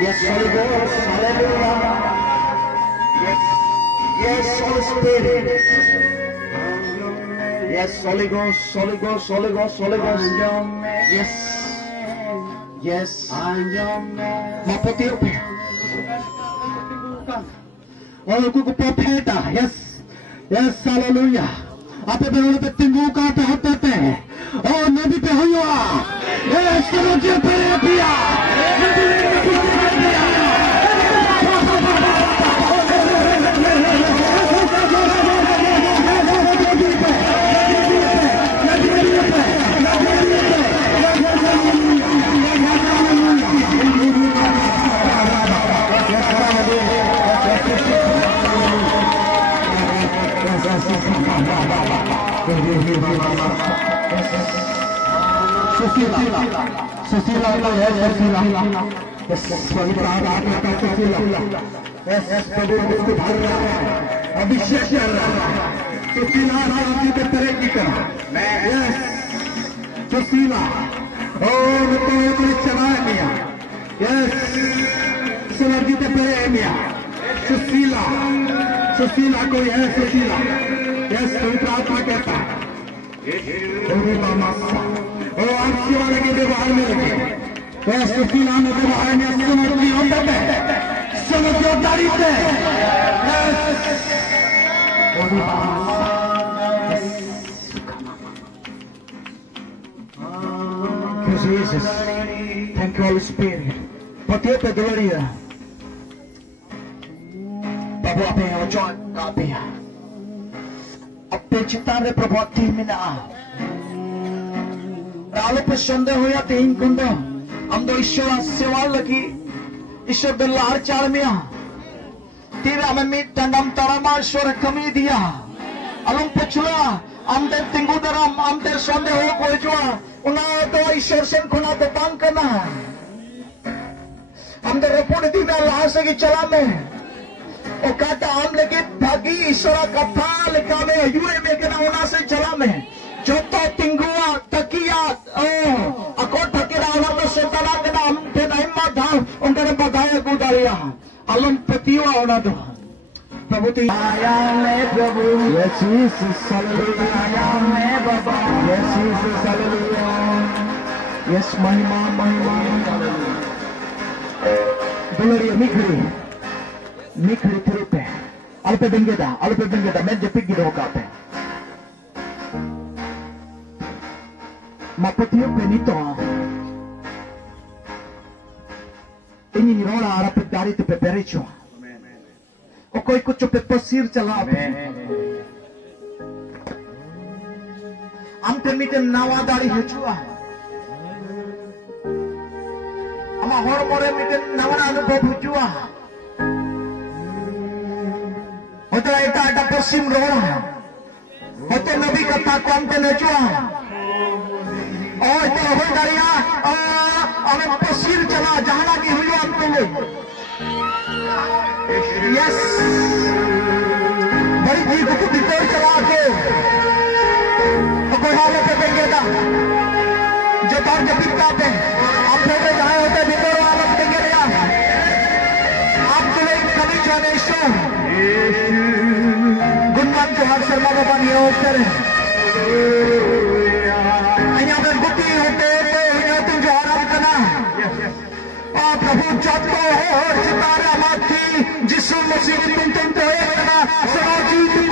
Yes, Holy Ghost, hallelujah. Yes, Holy Spirit. Yes, Holy Ghost, Holy Ghost, Holy Ghost, Holy Ghost. Yes, yes. Mapoteo pe. Oh, kuku profeta. Yes, yes, hallelujah. Ape pe ulo pe tinggu ka pe hote pe. Oh, nabi pe hoyo. Yes, nabi pe pia. Susila है susila yes पवित्र आत्मा का susila yes प्रभु उसको भर रहा है अभिषेक कर रहा है susila राजी के तरह की तरह yes susila और तो कोई चलाए मिया yes सुलगी के तरह मिया susila susila कोई है susila yes पवित्र आत्मा कहता है ओ आपकी वाले के व्यवहार में लगे तो सुशीला में व्यवहार में समझ होता है समझ दारी पे Jesus, thank you Holy Spirit. Pati pe gloria. Babu apa yang ojo apa ya? Apa cinta re Prabhuti में ना रालों पे संदेह हो या तीन कुंडो हम दो ईश्वर सेवा लगी ईश्वर बिल्लार चार मिया तीर हमें मिट डंडम तरामा ईश्वर कमी दिया अलम पचुला हम तेर तिंगु दरम हम तेर संदेह हो कोई जुआ उन्हें तो ईश्वर से खुना तो तांग करना हम तेर रिपोर्ट दी में अल्लाह से की चला में और कहता हम लेके भागी ईश्वर कथा लिखा में यूरे में के ना उन्हें से चला में जो तो तिंगुआ तकिया अकोट फकीरा वाला सोताला के नाम पे नहीं मत था उनके ने बताया गुदारिया अलम पतिवा होना तो प्रभु तो आया मैं प्रभु यीशु हालेलुया आया मैं बाबा यीशु हालेलुया यस महिमा महिमा Gloria mikri terupe alpe bengeda men jepik gido kape mapatio penito ini ni rola ara pe dari te peperecho o koi kucho pe pasir chala am te miten nawa dari hechua ama hormore miten nawana anubhav hujua hoto eta ada pasim rola hoto nabi kata ko amte najua oh itu ho daria ame pasir chala jahana ki huyo amte yes bari bhi ko bitor chala ke कोई हाल पे बेंगेदा जो तार जब पिटाते आप लोग जाए होते भीतर आवाज देंगे या आप चले कभी जाने शो गुणवान जोहार शर्मा बाबा निरोध करें यहाँ पे गुटी होते तो यहाँ तुम जोहार आप करना आप प्रभु चाहते हो सितारा माथी जिसु मसीह तुम तो एक करना सदा जी तुम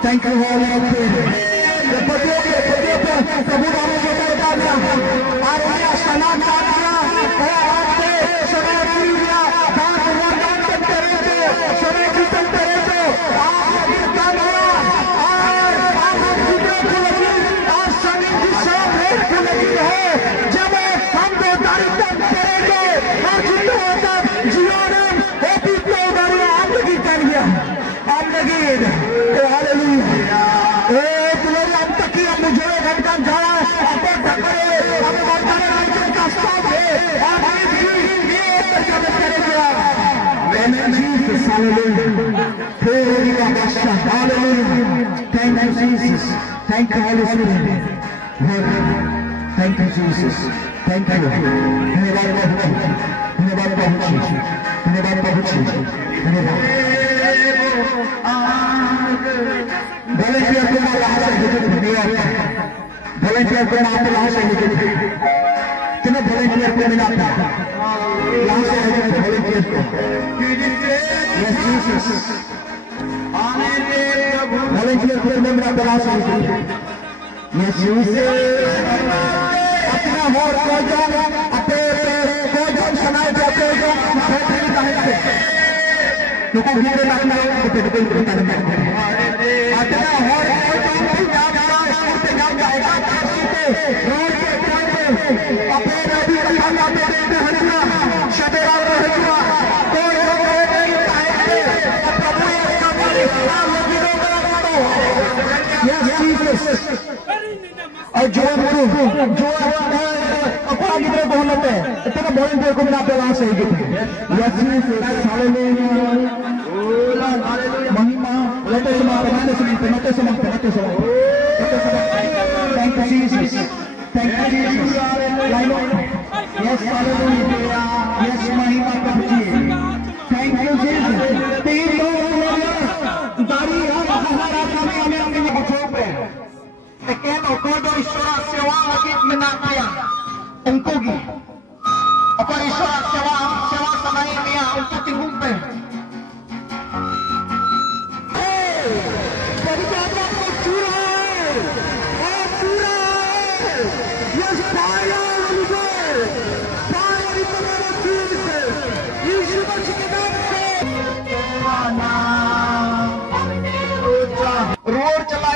Thank you all of you. प्रभु नाम को बताना आरोग्य सनातन करना है आपसे समय दिया दान वरदान करते रहते समय कीर्तन करते आप करना और आप जितने खुलेगी और सभी की सब रेट खुलेगी है जब हम दो तारीख तक करेंगे और जितने होता जीवन वो भी तो उधर आप लगी कर गया आप लगी hallelujah Thank you, Jesus. Thank you, Holy Spirit. Thank you, Jesus. Thank you. Volunteer को आप लाश है कितने volunteer को मिला था लाश है volunteer को yes Jesus volunteer को मिला था लाश है yes Jesus अपना और कोजन अपने कोजन सुनाए जाते जो फैक्ट्री का है तो को गिरे लगना है तो बिल्कुल पता नहीं अपना और कोजन जाएगा रोड पे अपने नदी का खाना मेरे हरिया शबेरा रहना कोई नहीं पाएंगे प्रभु इसका नाम लगिनो करो यस जीसस और जो अपना गिरे बोलते हैं इतना वॉलंटियर को मिला पेला सही गिरे यस जीसस हालेलुया महिमा लेते समय Thank you, Jesus. Thank you, Jesus. Yes, hallelujah. Yes, महिमा प्रभु जी. Thank you, Jesus. तीन लोग दारी हम हमारा समय हमें अपने बच्चों पे. लेकिन ओकोडो ईश्वर सेवा लगी मिना किया उनको की. और ईश्वर सेवा समय में उनको तिगुम पे.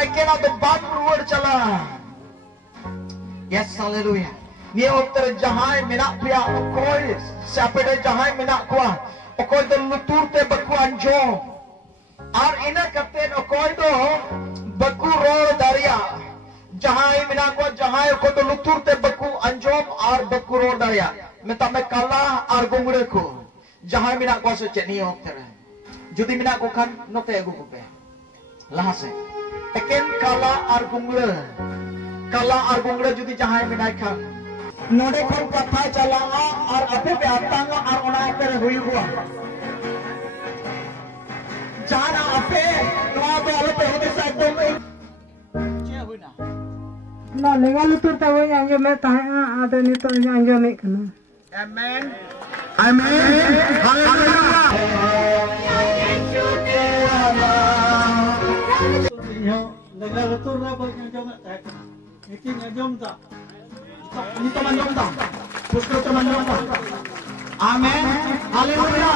naike na do bam ruwar chala. Yes, hallelujah. Ni okter jahai minak pia okoi siapa de jahai minak kuah okoi do lutur te baku anjo. Ar ina kapten okoi do baku ror daria. Jahai minak kuah jahai okoi do lutur te baku anjom ar baku ror daria. Minta me kalah ar gungre ko. Jahai minak kuah so cek ni okter. Judi minak ko kan note agu ko pe. Lahase. Eken kalah ar gungre. Kalah ar gungre judi jahai minak kan. नोडे खन कथा चलागा और अपे पे आतांगा और उना पे हुई हुआ जाना अपे नवा पे अले पे होते साइड दो में चे हुई ना लेगा लुतुर ता हुई आंजो में ताहा आदे नि तो आंजो में कना आमेन आमेन हालेलुया लेगा लुतुर ना बोल आंजो में ताहा लेकिन आंजो में ini teman dong, pusko teman dong. Amin, haleluya.